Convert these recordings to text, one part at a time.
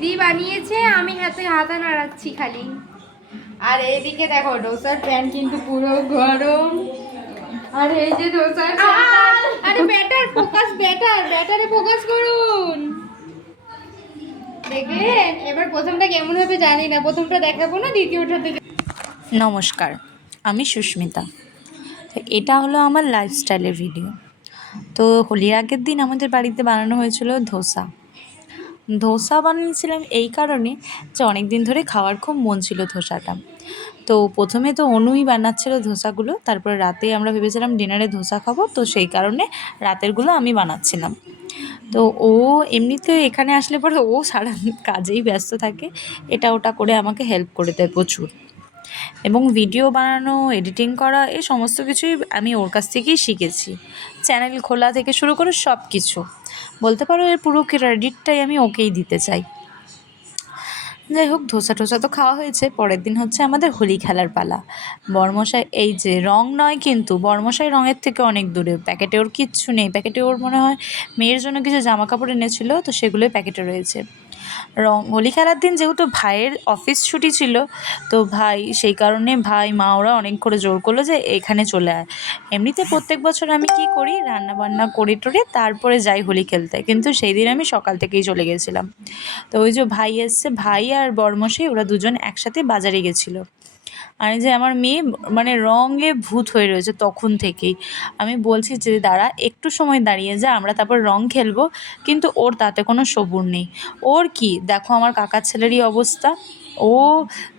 দি বানিয়েছে, আমি হাতে হাতা নাড়াচ্ছি খালি। আর এইদিকে দেখো ডোসার প্যান কিন্তু পুরো গরম। আর এই যে ডোসার আরে ব্যাটার ফোকাস, ব্যাটারে ফোকাস করুন। দেখলেন? এবার প্রথমটা কেমন হবে জানি না, প্রথমটা দেখাবো না, দ্বিতীয়টা দেখে। নমস্কার, আমি সুস্মিতা। তো এটা হলো আমার লাইফস্টাইলের ভিডিও। তো হোলির আগের দিন আমাদের বাড়িতে বানানো হয়েছিল ধোসা। ধোসা বানিয়েছিলাম এই কারণে যে অনেক দিন ধরে খাওয়ার খুব মন ছিল ধোসাটা। তো প্রথমে তো অনুই বানাচ্ছিল ধোসাগুলো, তারপরে রাতে আমরা ভেবেছিলাম ডিনারে ধোসা খাবো, তো সেই কারণে রাতেরগুলো আমি বানাচ্ছিলাম। তো ও এমনিতে এখানে আসলে পরে ও সারা কাজেই ব্যস্ত থাকে, এটা ওটা করে আমাকে হেল্প করে দেয় প্রচুর। এবং ভিডিও বানানো, এডিটিং করা এই সমস্ত কিছুই আমি ওর কাছ থেকেই শিখেছি। চ্যানেল খোলা থেকে শুরু করে সব কিছু বলতে পারো এর পুরো ক্রেডিটটাই আমি ওকেই দিতে চাই। যাই হোক, ধোসা টোসা তো খাওয়া হয়েছে। পরের দিন হচ্ছে আমাদের হোলি খেলার পালা। বরমশাই এই যে রং নয়, কিন্তু বরমশাই রঙের থেকে অনেক দূরে, প্যাকেটে ওর কিচ্ছু নেই। প্যাকেটে ওর মনে হয় মেয়ের জন্য কিছু জামা কাপড় এনেছিল, তো সেগুলোই প্যাকেটে রয়েছে। হোলি খেলার দিন যেহেতু ভাইয়ের অফিস ছুটি ছিল, তো ভাই সেই কারণে ভাই মা ওরা অনেক করে জোর করলো যে এখানে চলে আয়। এমনিতে প্রত্যেক বছর আমি কি করি, রান্না বান্না করে টোরে তারপরে যাই হোলি খেলতে, কিন্তু সেই দিন আমি সকাল থেকেই চলে গেছিলাম। তো ওই যে ভাই এসছে, ভাই আর বরমশাই ওরা দুজন একসাথে বাজারে গেছিলো। আর এই যে আমার মেয়ে মানে রঙে ভূত হয়ে রয়েছে তখন থেকেই। আমি বলছি যে দাঁড়া, একটু সময় দাঁড়িয়ে যা, আমরা তারপর রং খেলবো। কিন্তু ওর তাতে কোনো সবুর নেই। ওর কি দেখো, আমার কাকার ছেলেরই অবস্থা। ও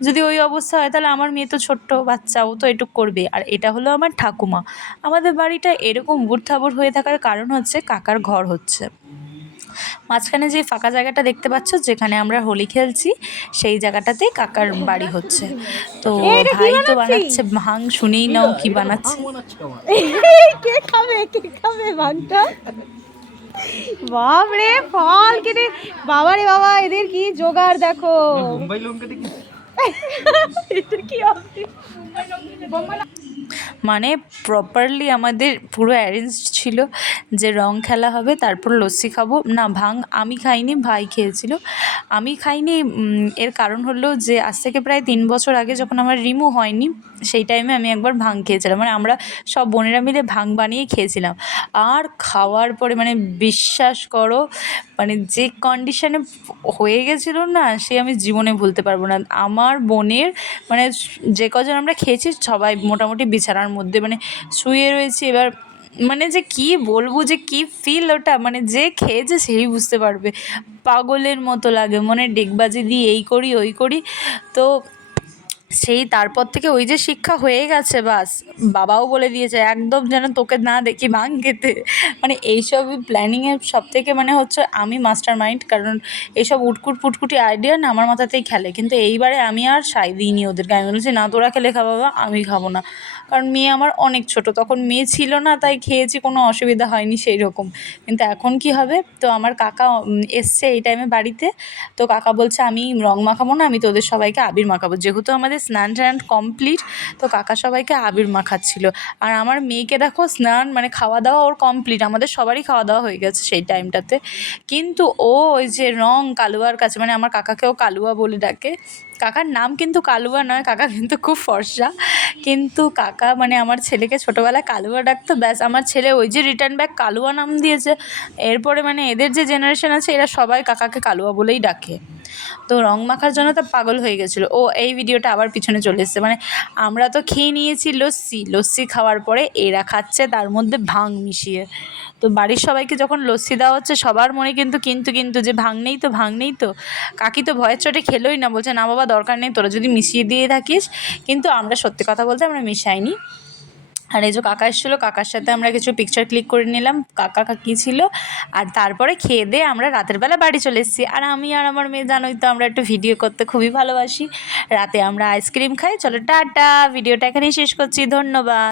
যদি ওই অবস্থা হয়, তাহলে আমার মেয়ে তো ছোট্ট বাচ্চা, ও তো এটুক করবে। আর এটা হলো আমার ঠাকুমা। আমাদের বাড়িটা এরকম উবড়-খাবড় হয়ে থাকার কারণ হচ্ছে কাকার ঘর হচ্ছে। মাঝখানে যে ফাঁকা জায়গাটা দেখতে পাচ্ছ, যেখানে আমরা হোলি খেলছি, সেই জায়গাটাতেই কাকার বাড়ি হচ্ছে। তো এইটা কি ভাই তো বানাচ্ছিস? বানাচ্ছে ভাং, শুনেই নাও কি বানাচ্ছে। কে খাবে, কে খাবে ভাঙটা? বাপরে, ফল কেটে, বাবারে বাবা, এদের কি জোগাড় দেখো। মুম্বাই লঙ্কা দেখি। এটা কি হবে? মানে প্রপারলি আমাদের পুরো অ্যারেঞ্জ ছিল যে রং খেলা হবে, তারপর লস্যি খাবো। না, ভাং আমি খাইনি, ভাই খেয়েছিল, আমি খাইনি। এর কারণ হলো যে আজ থেকে প্রায় 3 বছর আগে যখন আমার রিমু হয়নি, সেই টাইমে আমি একবার ভাং খেয়েছিলাম। মানে আমরা সব বোনেরা মিলে ভাং বানিয়ে খেয়েছিলাম। আর খাওয়ার পরে মানে বিশ্বাস করো, মানে যে কন্ডিশনে হয়ে গেছিলো না, সে আমি জীবনে ভুলতে পারবো না। আমার বোনের মানে যে কজন আমরা খেয়েছি সবাই মোটামুটি বিছানার মধ্যে মানে শুয়ে রয়েছি। এবার মানে যে কি বলবো, যে কি ফিল ওটা, মানে যে খেয়েছে সেই বুঝতে পারবে। পাগলের মতো লাগে, মনে ডেকবাজি দিয়ে এই করি ওই করি। তো সেই তারপর থেকে ওই যে শিক্ষা হয়ে গেছে, বাস বাবাও বলে দিয়েছে একদম যেন তোকে না দেখি ভাং খেতে। মানে এইসবই প্ল্যানিংয়ের সব থেকে মানে হচ্ছে আমি মাস্টার মাইন্ড, কারণ এইসব উটকুট পুটকুটি আইডিয়া না আমার মাথাতেই খেলে। কিন্তু এইবারে আমি আর সাই দিইনি ওদেরকে, আমি বলেছি না তোরা খেলে খা বাবা, আমি খাবো না। কারণ মেয়ে আমার অনেক ছোট, তখন মেয়ে ছিল না, তাই খেয়েছি, কোনো অসুবিধা হয়নি সেই রকম। কিন্তু এখন কি হবে, তো আমার কাকা এসছে এই টাইমে বাড়িতে। তো কাকা বলছে আমি রং মাখাবো না, আমি তোদের সবাইকে আবির মাখাবো। যেহেতু আমাদের স্নান টান কমপ্লিট, তো কাকা সবাইকে আবির মাখাচ্ছিল। আর আমার মেয়েকে দেখো, স্নান মানে খাওয়া দাওয়া ওর কমপ্লিট, আমাদের সবারই খাওয়া দাওয়া হয়ে গেছে সেই টাইমটাতে। কিন্তু ও ওই যে রং কালুয়ার কাছে, মানে আমার কাকাকেও কালুয়া বলে ডাকে। কাকার নাম কিন্তু কালুয়া নয়, কাকা কিন্তু খুব ফর্সা। কিন্তু কাকা মানে আমার ছেলেকে ছোটোবেলায় কালুয়া ডাকতো, ব্যাস আমার ছেলে ওই যে রিটার্ন ব্যাক কালুয়া নাম দিয়েছে। এরপরে মানে এদের যে জেনারেশন আছে, এরা সবাই কাকাকে কালুয়া বলেই ডাকে। তো রং মাখার জন্য তো পাগল হয়ে গেছিলো ও। এই ভিডিওটা আবার পিছনে চলে এসছে, মানে আমরা তো খেয়ে নিয়েছি লস্যি, লস্যি খাওয়ার পরে এরা খাচ্ছে তার মধ্যে ভাং মিশিয়ে। তো বাড়ির সবাইকে যখন লস্যি দেওয়া হচ্ছে, সবার মনে কিন্তু কিন্তু কিন্তু যে ভাং নেই তো, ভাং নেই তো। কাকি তো ভয়ের চোটে খেলোই না, বলছে না বাবা দরকার নেই, তোরা যদি মিশিয়ে দিয়ে থাকিস। কিন্তু আমরা সত্যি কথা বলতে আমরা মিশাইনি। আর এই যে কাকা এসেছিলো, কাকার সাথে আমরা কিছু পিকচার ক্লিক করে নিলাম, কাকা কাকি ছিল। আর তারপরে খেয়ে দিয়ে আমরা রাতের বেলা বাড়ি চলে এসেছি। আর আমি আর আমার মেয়ে জানোই তো, আমরা একটু ভিডিও করতে খুবই ভালোবাসি। রাতে আমরা আইসক্রিম খাই। চলো টাটা, ভিডিওটা এখানেই শেষ করছি, ধন্যবাদ।